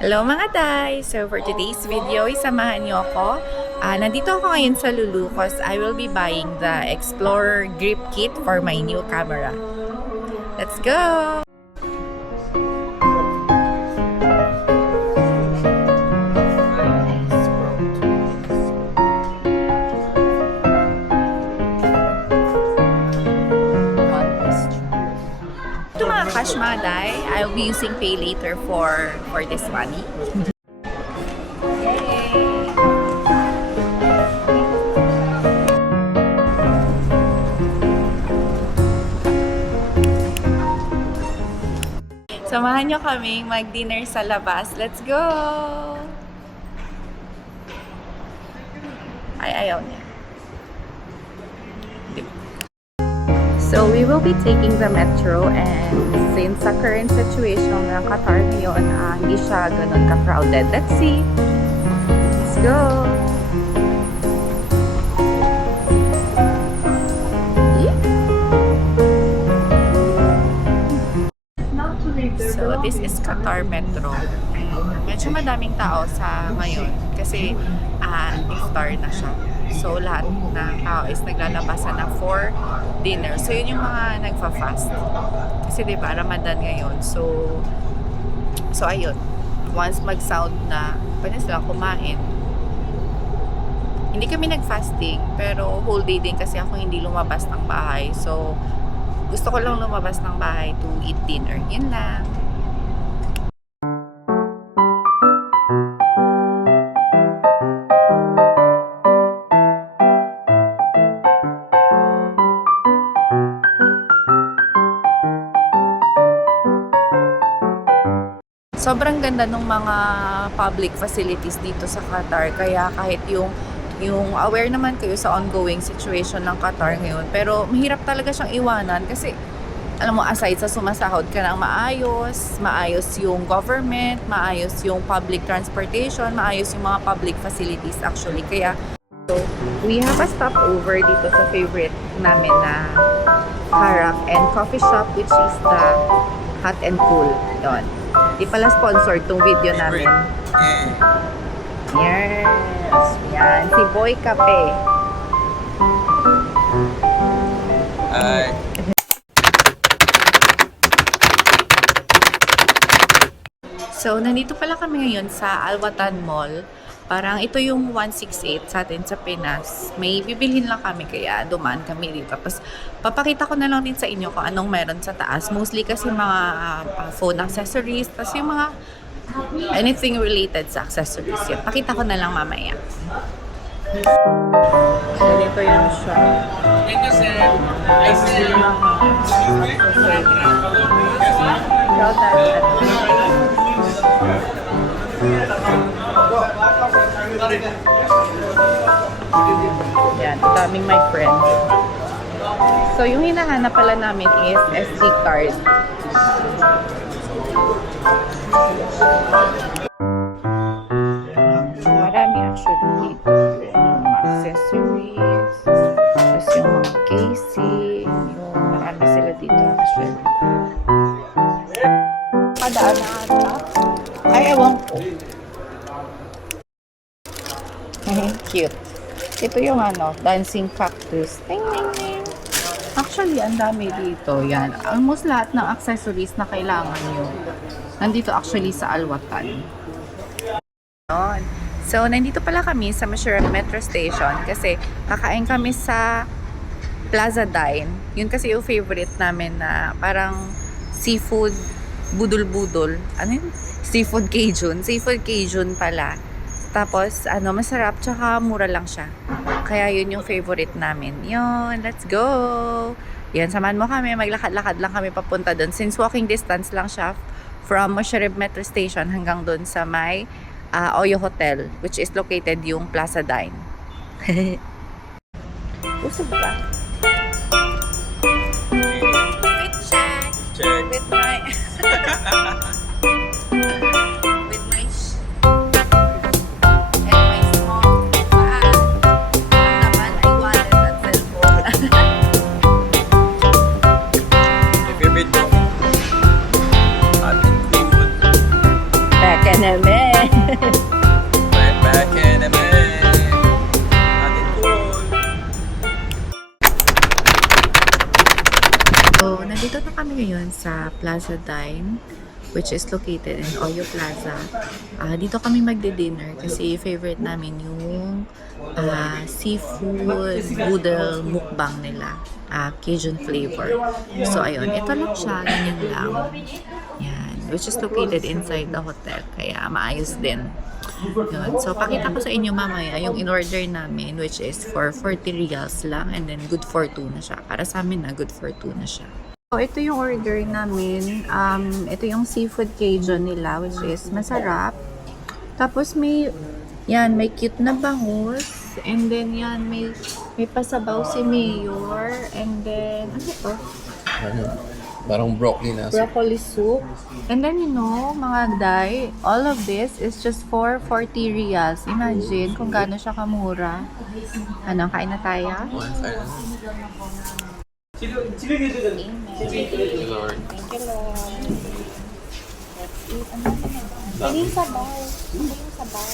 Hello mga day! So for today's video, isamahan niyo ako. Nandito ako ngayon sa Lulu because I will be buying the Explorer grip kit for my new camera. Let's go! Ito mga cash mga day, I'll be using Pay Later for this money. Samahan nyo kaming mag-dinner sa labas. Let's go! Ayaw niya. So, we will be taking the metro and since sa current situation ng Qatar ngayon, hindi siya ganun ka-crowded. Let's see! Let's go! So, this is Qatar Metro. Medyo madaming tao sa ngayon kasi iftar na siya. So, lahat ng tao is naglalabasan na for dinner. So, yun yung mga nagfa-fast. Kasi diba, Ramadan ngayon. So ayun. Once mag-sound na, pwede sila kumain. Hindi kami nag-fasting, pero whole day din kasi ako hindi lumabas ng bahay. So, gusto ko lang lumabas ng bahay to eat dinner. Yun lang. Sobrang ganda ng mga public facilities dito sa Qatar. Kaya kahit yung aware naman kayo sa ongoing situation ng Qatar ngayon. Pero mahirap talaga siyang iwanan kasi alam mo, aside sa sumasahod ka ng maayos yung government, maayos yung public transportation, maayos yung mga public facilities actually. Kaya, so, we have a stopover dito sa favorite namin na Harak and coffee shop which is the Hot and Cool. Yun. Di pala sponsored tong video namin. Yes. Yan. Si Boy Cafe. Hi. So, nandito pala kami ngayon sa Al-Watan Mall. Parang ito yung 168 sa atin sa Pinas. May bibilhin lang kami kaya dumaan kami dito. Tapos papakita ko na lang din sa inyo kung anong meron sa taas. Mostly kasi mga phone accessories. Tapos yung mga anything related sa accessories. Yan. Pakita ko na lang mamaya. Ganito yung shop. Thank you, sir. I see you. Yan, daming my friend. So, yung hinahanap pala namin is SD card. Marami actually. Yung mga accessories, tapos yung mga casing, yung marami sila dito actually. Padaan na ata. Ay, ewan ko. Cute. Ito yung dancing cactus. Ting, ting, ting. Actually, ang dami dito. Yan. Almost lahat ng accessories na kailangan nyo. Nandito actually sa Al-Watan. So, nandito pala kami sa Masharab Metro Station kasi kakain kami sa Plaza Dine. Yun kasi yung favorite namin na parang seafood budol-budol. Ano yun? Seafood Cajun. Seafood Cajun pala. Tapos, masarap, tsaka mura lang siya. Kaya yun yung favorite namin. Yun, let's go! Yan, samahan mo kami. Maglakad-lakad lang kami papunta doon. Since walking distance lang siya from Masharab Metro Station hanggang doon sa may Oyo Hotel, which is located yung Plaza Dine. Usog ba? Fit check! Check. With my... Favorite mo? Ating favorite. Back and Right back in a minute. Atin cool. So, nandito na kami ngayon sa Plaza Dine, which is located in Oyo Plaza. Dito kami magde-dinner kasi favorite namin yung seafood boodle mukbang nila. Cajun flavor. So, ayun. Ito lang siya. Ganyan lang. Yan. Which is located inside the hotel. Kaya maayos din. Yun. So, pakita ko sa inyo mamaya yung in-order namin, which is for 40 reals lang. And then, good for 2 na siya. Para sa amin na, good for 2 na siya. So, ito yung order namin. Ito yung seafood Cajun nila, which is masarap. Tapos, may cute na bangus. And then, yan, may pasabaw si Mayor. And then, ano to? Parang broccoli na. Broccoli soup. And then, mga day, all of this is just for 40 reals. Imagine kung gaano siya kamura. Ano, kain na tayo? Lord. Thank you, Lord. Let's eat. Ano naman? Pili yung sabaw. Pili yung sabaw.